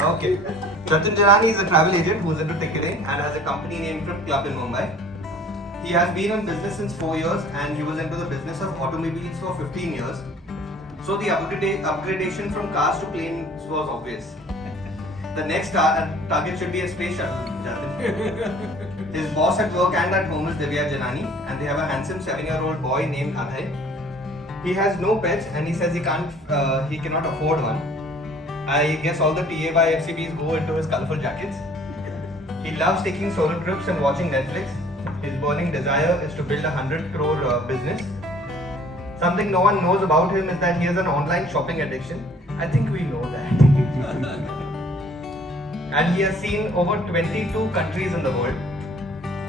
Okay. Jatin Janani is a travel agent who's into ticketing and has a company named Trip Club in Mumbai. He has been in business since 4 years and he was into the business of automobiles for 15 years. So the upgradation from cars to planes was obvious. The next target should be a space shuttle, Jatin. His boss at work and at home is Divya Janani and they have a handsome 7-year-old boy named Adhay. He has no pets and he says he cannot afford one. I guess all the TA by FCBs go into his colorful jackets. He loves taking solo trips and watching Netflix. His burning desire is to build a 100 crore business. Something no one knows about him is that he has an online shopping addiction. I think we know that. And he has seen over 22 countries in the world.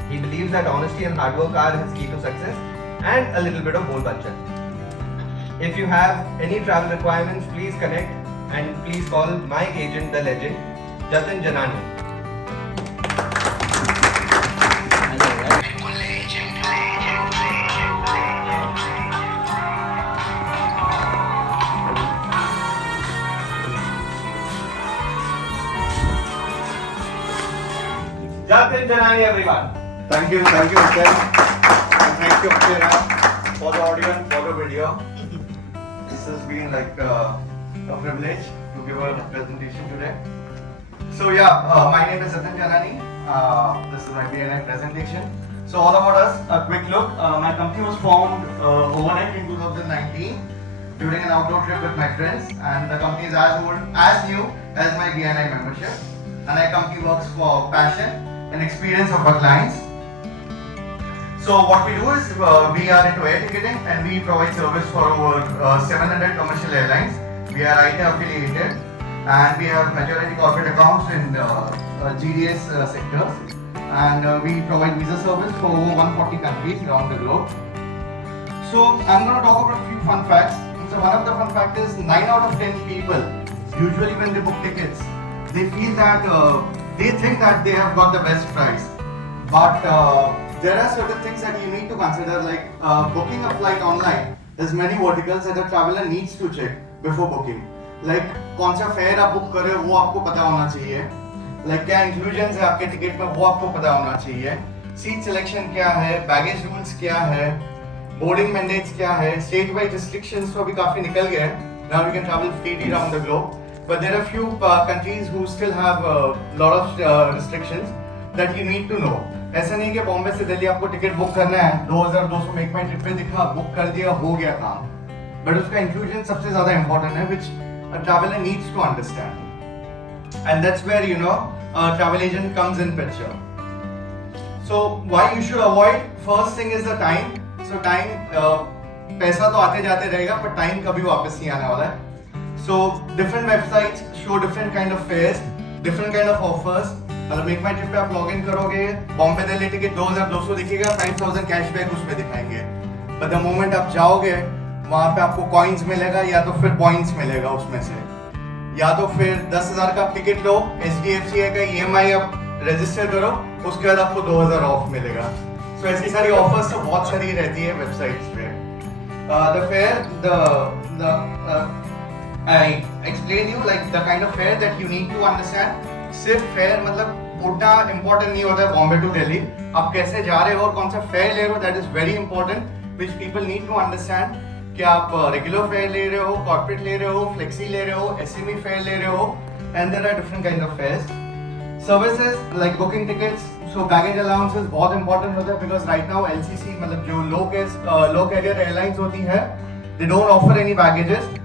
He believes that honesty and hard work are his key to success and a little bit of bol bachcha. If you have any travel requirements, please connect and please call my agent, the legend, Jatin Janani. Jatin Janani, everyone. Thank you, Mr. And thank you, Akshara, for the audio and for the video. This has been like a privilege to give a presentation today. So my name is Jatin Janani. This is my BNI presentation. So all about us, a quick look. My company was formed overnight in 2019 during an outdoor trip with my friends, and the company is as new as my BNI membership. And our company works for passion and experience of our clients. So what we do is we are into air ticketing and we provide service for over 700 commercial airlines. We are IT affiliated and we have majority corporate accounts in GDS sectors, and we provide visa service for over 140 countries around the globe. So I'm going to talk about a few fun facts. So one of the fun facts is 9 out of 10 people usually when they book tickets, they feel that they think that they have got the best price, but there are certain things that you need to consider, like booking a flight online. There's many verticals that a traveler needs to check before booking. Like कौन सा fair आप book कर रहे हो वो आपको पता होना चाहिए. Like क्या इंक्लूजन्स है आपके टिकट में वो आपको पता होना चाहिए. सीट सिलेक्शन क्या है, बैगेज रूल्स क्या है, बोर्डिंग मैंडेट्स क्या है, स्टेट वाइड रिस्ट्रिक्शंस तो अभी काफी निकल गए हैं. Now we can travel freely around the globe. But there are few countries who still have a lot of restrictions that you need to know. ऐसा नहीं कि बॉम्बे से दिल्ली आपको टिकट बुक करना है 2200 मेक माई ट्रिप पे दिखा, बुक कर दिया, हो गया काम. बट उसका इंक्लूजन सबसे ज्यादा इंपॉर्टेंट है, which a traveler needs to understand. And that's where a travel agent comes in picture. So why you should avoid? First thing is the time. So time, पैसा तो आते जाते रहेगा, पर टाइम कभी वापस नहीं आने वाला है. So different websites show different kind of fares, different kind of offers. मतलब मेक माई ट्रिप पे आप लॉग इन करोगे, बॉम्बे दिल्ली टिकट 2200 दिखेगा, 5000 कैशबैक उसमें दिखाएंगे. बट द मोमेंट आप जाओगे वहाँ पे आपको कॉइन्स मिलेगा या तो फिर पॉइंट्स मिलेगा उसमें से, या तो फिर 10,000 का आप टिकट लो, HDFC का EMI आप रजिस्टर करो, उसके बाद आपको 2000 ऑफ मिलेगा. सो ऐसी सारी ऑफर्स तो बहुत सारी रहती है वेबसाइट्स पे. The fair I explain you like the kind of fare that you need to understand. सिर्फ फेयर मतलब उतना इम्पोर्टेंट नहीं होता है बॉम्बे टू दिल्ली. आप कैसे जा रहे हो और कौन सा फेयर ले रहे हो, that is very important, which people need to understand. कि आप रेगुलर फेयर ले रहे हो, कॉर्पोरेट ले रहे हो, फ्लेक्सी ले रहे हो, SME फेयर ले रहे हो, and there are different kind of fares. Services like booking tickets, so baggage allowances बहुत इंपॉर्टेंट होता है, बिकॉज राइट नाउ LCC मतलब जो लो कैरियर एयरलाइंस होती है, they don't offer any baggages.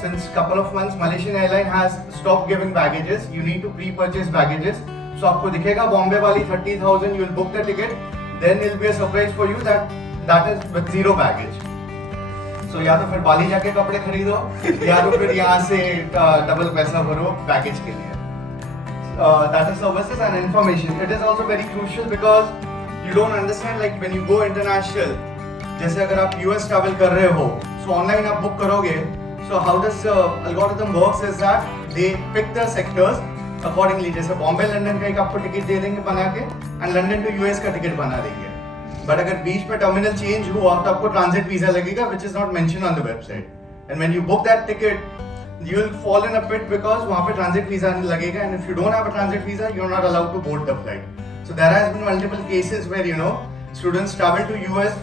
Since couple of months, Malaysian Airlines has stopped giving baggages. You need to pre-purchase baggages. So आपको दिखेगा बॉम्बे वाली 30,000. You will book the ticket. Then it will be a surprise for you that is with zero baggage. So या तो फिर बाली जाके कपड़े खरीदो या तो फिर यहाँ से डबल पैसा भरो बैगेज के लिए. That is services and information. It is also very crucial because you don't understand like when you go international. जैसे अगर आप US travel कर रहे हो, so online आप book करोगे. So how does algorithm works is that they pick the sectors accordingly. जैसे Bombay London का एक आपको टिकट दे देंगे बना के, and लंदन टू US का टिकट बना देंगे. बट अगर बीच में टर्मिनल चेंज हुआ तो आपको ट्रांजिट वीजा लगेगा, which is not mentioned on the website. And when you book that ticket, you will fall in a pit because वहाँ पे transit visa नहीं लगेगा, and if you don't have a transit visa, you're not allowed to board the flight. So there has been multiple cases where students travel to US,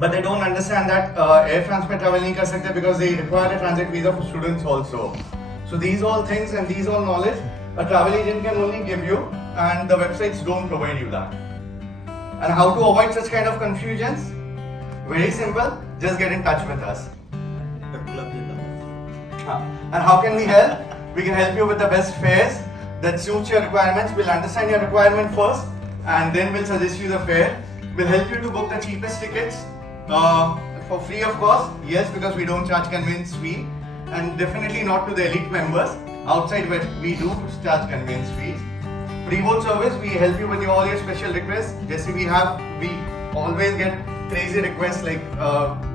but they don't understand that Air France में travel नहीं कर सकते because they require a transit visa for students also. So these all things and these all knowledge a travel agent can only give you, and the websites don't provide you that. And how to avoid such kind of confusions? Very simple, just get in touch with us. And how can we help? We can help you with the best fares that suits your requirements. We'll understand your requirement first, and then we'll suggest you the fare. We'll help you to book the cheapest tickets for free, of course. Yes, because we don't charge convenience fee, and definitely not to the elite members. Outside, where we do charge convenience fees. Pre-board service, we help you with all your special requests. Just we always get crazy requests like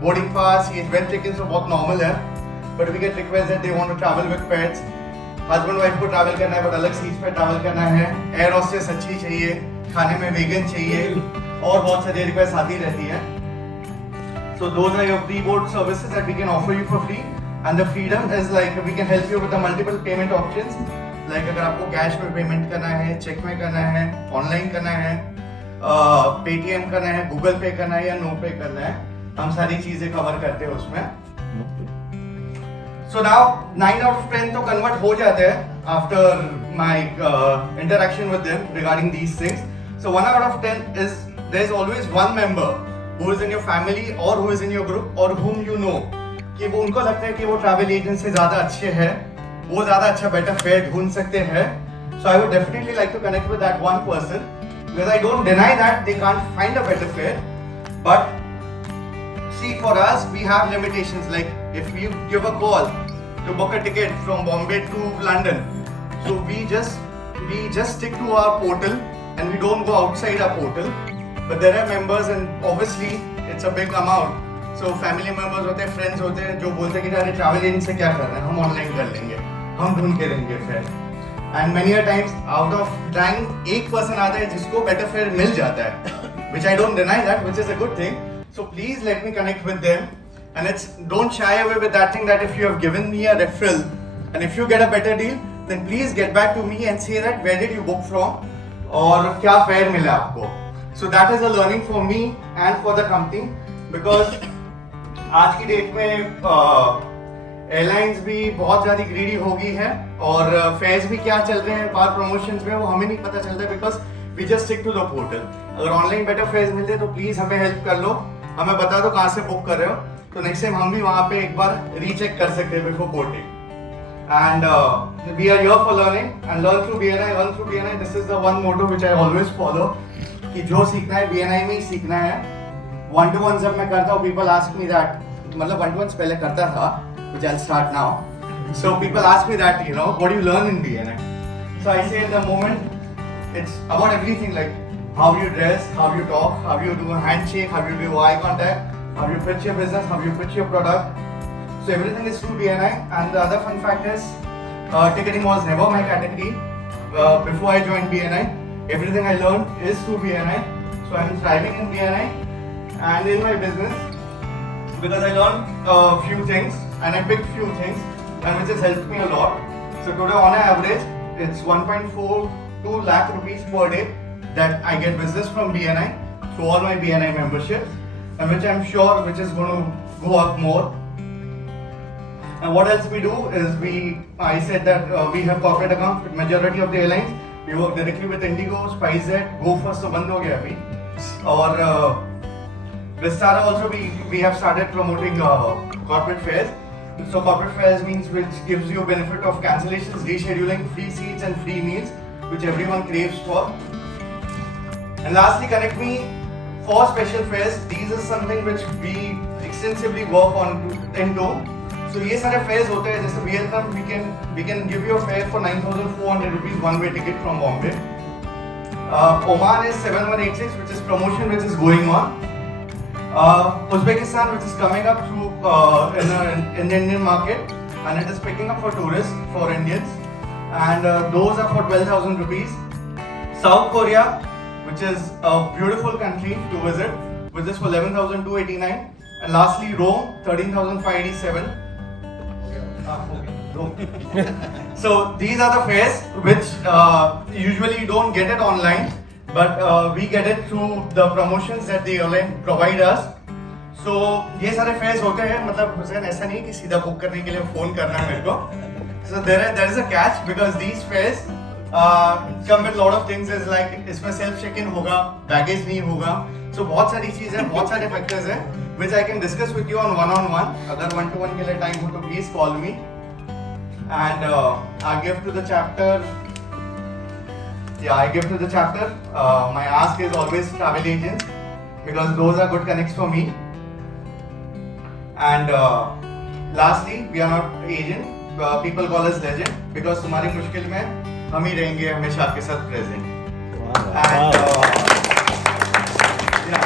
boarding pass, ये web check-in so बहुत normal है. But we get requests that they want to travel with pets. Husband wife को travel करना है, but अलग seats पे travel करना है. Air hostess अच्छी चाहिए, खाने में vegan चाहिए, और बहुत सारी requests आती रहती है. So those are your pre-board services that we can offer you for free. And the freedom is like we can help you with the multiple payment options. Like अगर आपको कैश में पेमेंट करना है, check में करना है, online करना है, पेटीएम करना है, गूगल पे करना है या नो पे करना है, हम सारी चीजें कवर करते हैं उसमें. So now 9 out of 10 तो कन्वर्ट हो जाते हैं after my interaction with them regarding these things. So 1 out of 10 is there's always one member who is in your family or who is in your group or whom you know कि वो उनको लगता है कि वो travel agent से ज़्यादा अच्छे हैं, वो ज़्यादा अच्छा बेटर फेयर ढूंढ सकते हैं. So I would definitely like to connect with that one person because I don't deny that they can't find a better fare. But see, for us, we have limitations. Like if you give a call to book a ticket from Bombay to London, so we just stick to our portal and we don't go outside our portal. But there are members and obviously it's a big amount. So family members होते हैं, friends होते हैं जो बोलते हैं कि अरे travel agent से क्या करना है, हम ऑनलाइन कर लेंगे, हम ढूंढ के देंगे fair. And many a times out of time एक पर्सन आता है जिसको बेटर फेयर मिल जाता है, which I don't deny that, which is a good thing. So please let me connect with them, and don't shy away with that thing that if you have given me a referral and if you get a better deal, then please get back to me and say that where did you book from और क्या fair मिला आपको. So that is a learning for me and for the company because आज की date में airlines भी बहुत ज़्यादा ग्रीडी हो गई है और फेयर्स भी क्या चल रहे हैं बाहर प्रमोशंस में वो हमें नहीं पता चलता है because we just stick to the portal. अगर ऑनलाइन बेटर फेयर्स मिलते तो प्लीज़ हमें हेल्प कर लो, हमें बता दो कहाँ से बुक कर रहे हो, तो नेक्स्ट टाइम हम भी वहाँ पे एक बार रीचेक कर सकते हैं before boarding. And we are here for learning and learn through BNI, learn through BNI. This is the one motto which I always follow कि जो सीखना है BNI में ही सीखना है. 1-to-1 जब मैं करता हूँ people ask me that, मतलब 1-to-1 पहले करता था which I'll start now. So people ask me that what do you learn in BNI? So I say at the moment it's about everything like how you dress, how you talk, how you do a handshake, how you do eye contact, how you pitch your business, how you pitch your product. So everything is through BNI. And the other fun fact is ticketing was never my category before I joined BNI. Everything I learned is through BNI. So I'm thriving in BNI and in my business because I learned a few things and I picked few things and which has helped me a lot. So today on average it's 1.42 lakh rupees per day that I get business from BNI through all my BNI memberships, and which I'm sure which is going to go up more. And what else we do is I said that we have corporate accounts with majority of the airlines. We work directly with Indigo, SpiceJet, GoFirst तो बंद हो गया अभी, और Vistara also we have started promoting corporate fares. So corporate fares means which gives you benefit of cancellations, rescheduling, free seats and free meals, which everyone craves for. And lastly, connect me for special fares. These is something which we extensively work on into. So ये सारे fares होते हैं जैसे Vietnam we can give you a fare for 9,400 rupees one way ticket from Bombay. Oman is 7186 which is promotion which is going on. Uzbekistan which is coming up through in the Indian market and it is picking up for tourists, for Indians, and those are for 12,000 rupees. South Korea which is a beautiful country to visit which is for 11,289, and lastly Rome 13,587. So these are the fairs which usually you don't get it online, but we get it through the promotions that the airline provide us. So ये सारे fairs होते हैं, मतलब हुसैन ऐसा नहीं कि सीधा book करने के लिए फोन करना है मेरे को. So there is a catch because these fairs come with lot of things is like इसमें self check-in होगा, baggage नहीं होगा. So बहुत सारी चीजें, बहुत सारे factors हैं which I can discuss with you on one-on-one. अगर one-to-one के लिए time हो तो please call me. And I give to the chapter. Yeah, I give to the chapter. My ask is always travel agents because those are good connects for me. And lastly, we are not agent. People call us legend because तुम्हारी मुश्किल में हम ही रहेंगे हमेशा आपके साथ present. And yeah,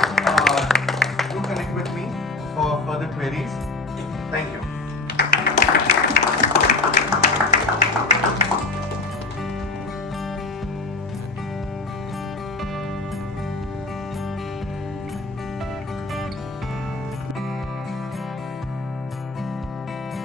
do connect with me for further queries. Thank you.